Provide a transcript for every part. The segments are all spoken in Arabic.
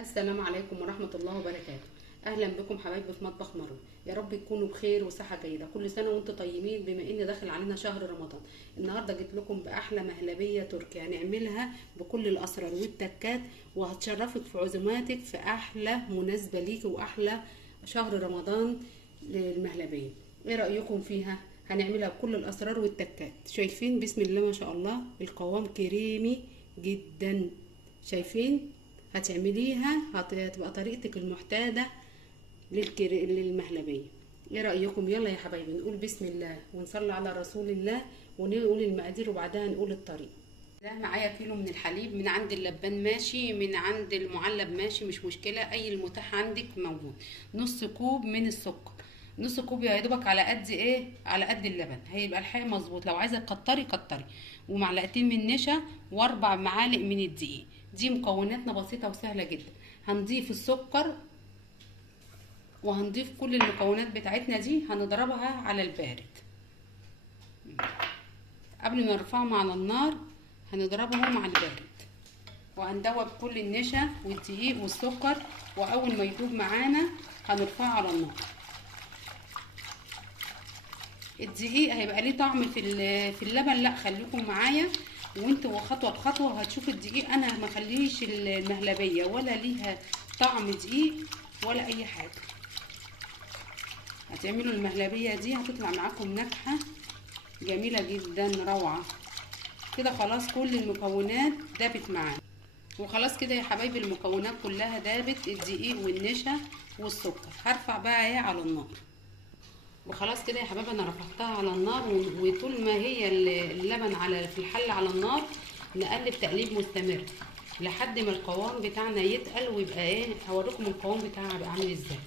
السلام عليكم ورحمة الله وبركاته. أهلا بكم حبايبي في مطبخ مروة. يا رب تكونوا بخير وصحة جيدة. كل سنة وانتم طيبين بما ان داخل علينا شهر رمضان. النهاردة جيت لكم بأحلى مهلبية تركي هنعملها بكل الأسرار والتكات، وهتشرفك في عزوماتك في أحلى مناسبة ليكي وأحلى شهر رمضان للمهلبية. ايه رأيكم فيها؟ هنعملها بكل الأسرار والتكات. شايفين بسم الله ما شاء الله القوام كريمي جدا. شايفين؟ هتعمليها هتبقى طريقتك المعتادة للمهلبية. ايه رأيكم؟ يلا يا حبايبي نقول بسم الله ونصلي على رسول الله ونقول المقادير وبعدها نقول الطريقة. ده معايا كيلو من الحليب من عند اللبان ماشي، من عند المعلب ماشي، مش مشكلة، اي المتاح عندك موجود. نص كوب من السكر، نص كوب يا دوبك على قد ايه، على قد اللبن، هيبقى الحقيقة مظبوط. لو عايزة تكتري كتري. ومعلقتين من نشا واربع معالق من الدقيق. دي مكوناتنا بسيطة وسهلة جدا. هنضيف السكر وهنضيف كل المكونات بتاعتنا دي، هنضربها على البارد قبل ما نرفعهم على النار. هنضربهم على البارد وهندوب كل النشا والدقيق والسكر، واول ما يدوب معانا هنرفعه على النار. الدقيق هيبقى ليه طعم في اللبن، لا خليكم معايا وانتوا خطوه بخطوه هتشوفوا الدقيق. انا ما خليش المهلبيه ولا ليها طعم دقيق ولا اي حاجه. هتعملوا المهلبيه دي هتطلع معاكم ناجحه جميله جدا روعه. كده خلاص كل المكونات دابت معانا، وخلاص كده يا حبايبي المكونات كلها دابت، الدقيق والنشا والسكر. هرفع بقى ايه على النار، وخلاص كده يا حبايبي انا رفعتها على النار. وطول ما هي اللبن في الحله على النار نقلب تقليب مستمر لحد ما القوام بتاعنا يتقل ويبقى ايه. هوريكم القوام بتاعها هيبقى عامل ازاي.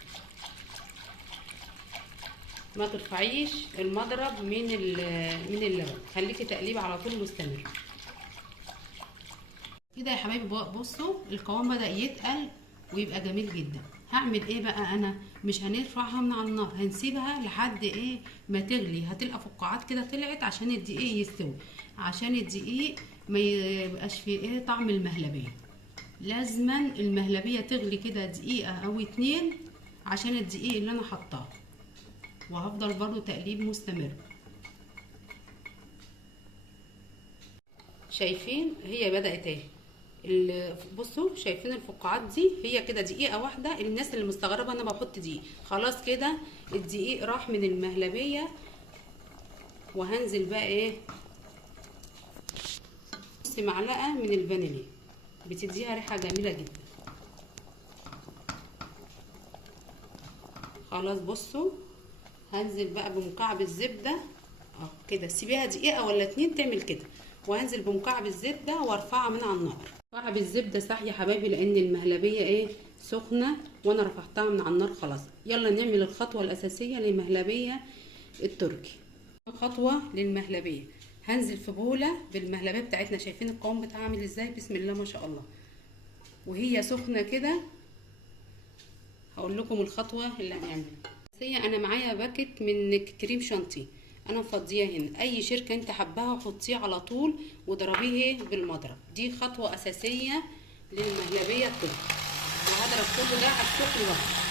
ما ترفعيش المضرب من اللبن، خليكي تقليب على طول مستمر. كده يا حبايبي بصوا القوام بدأ يتقل ويبقى جميل جدا. هعمل ايه بقى؟ انا مش هنرفعها من على النار، هنسيبها لحد ايه ما تغلي. هتلقى فقاعات كده طلعت عشان الدقيق يستوي، عشان الدقيق ما يبقاش فيه ايه طعم المهلبيه. لازما المهلبيه تغلي كده دقيقه او اتنين عشان الدقيق اللي انا حطاه. وهفضل برضو تقليب مستمر. شايفين هي بدأت اهي. بصوا شايفين الفقاعات دي؟ هي كده دقيقه واحده. الناس اللي مستغربه انا بحط دقيق، خلاص كده الدقيق راح من المهلبيه. وهنزل بقى ايه، نص معلقه من الفانيليا، بتديها ريحه جميله جدا. خلاص بصوا هنزل بقى بمكعب الزبده كده. سيبيها دقيقه ولا اتنين تعمل كده، وهنزل بمكعب الزبده وارفعها من على النار. مكعب الزبده صح يا حبايبي، لان المهلبيه ايه سخنه وانا رفعتها من على النار خلاص. يلا نعمل الخطوه الاساسيه للمهلبيه التركي. خطوه للمهلبيه، هنزل في بوله بالمهلبيه بتاعتنا. شايفين القوام بتاعها عامل ازاي؟ بسم الله ما شاء الله. وهي سخنه كده هقول لكم الخطوه اللي هنعملها. انا معايا باكت من كريم شانتيه، انا مفضيه هنا. اي شركه انت حباها حطيه على طول واضربيه بالمضرب. دي خطوه اساسيه للمهلبيه التركي. وهضرب كله ده على السخن بقى.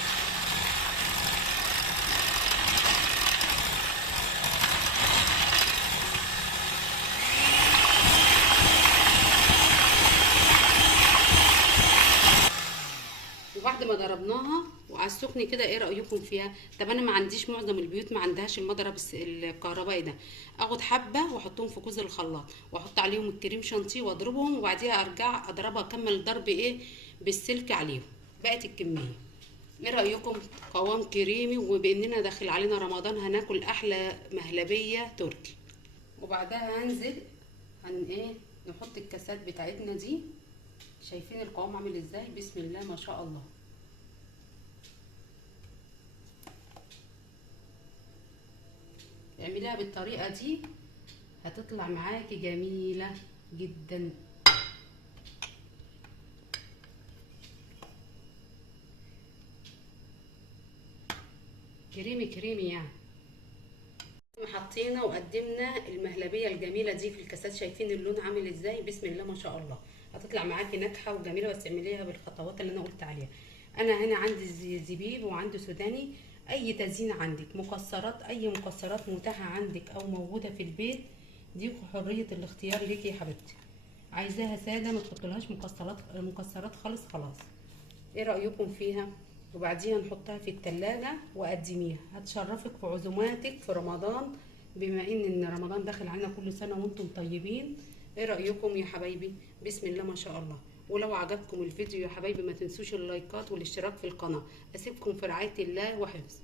وبعد ما ضربناها وعلى السخن كده ايه رايكم فيها؟ طب انا ما عنديش، معظم البيوت ما عندهاش المضرب الكهربائي ده. اخد حبه واحطهم في كوز الخلاط واحط عليهم الكريم شانتيه واضربهم، وبعديها ارجع اضربها اكمل ضرب ايه بالسلك عليهم. بقت الكميه. ايه رايكم؟ قوام كريمي، وباننا داخل علينا رمضان هناكل احلى مهلبيه تركي. وبعدها هنزل ايه نحط الكاسات بتاعتنا دي. شايفين القوام عامل ازاي؟ بسم الله ما شاء الله. اعمليها بالطريقه دي هتطلع معاكي جميله جدا. كريمي كريمي يعني. حطينا وقدمنا المهلبيه الجميله دي في الكاسات. شايفين اللون عامل ازاي؟ بسم الله ما شاء الله. هتطلع معاكي ناجحه وجميله، بس اعمليها بالخطوات اللي انا قلت عليها. انا هنا عندي زبيب وعندي سوداني. اي تزيين عندك، مكسرات، اي مكسرات متاحه عندك او موجوده في البيت، دي حريه الاختيار ليكي يا حبيبتي. عايزاها ساده ما تحطلهاش مكسرات خالص، خلاص. ايه رايكم فيها؟ وبعديها نحطها في التلاجة وقدميها، هتشرفك في عزوماتك في رمضان، بما ان رمضان داخل علينا، كل سنه وانتم طيبين. ايه رايكم يا حبايبي؟ بسم الله ما شاء الله. ولو عجبكم الفيديو يا حبايبي ما تنسوش اللايكات والاشتراك في القناه. اسيبكم في رعايه الله وحفظه.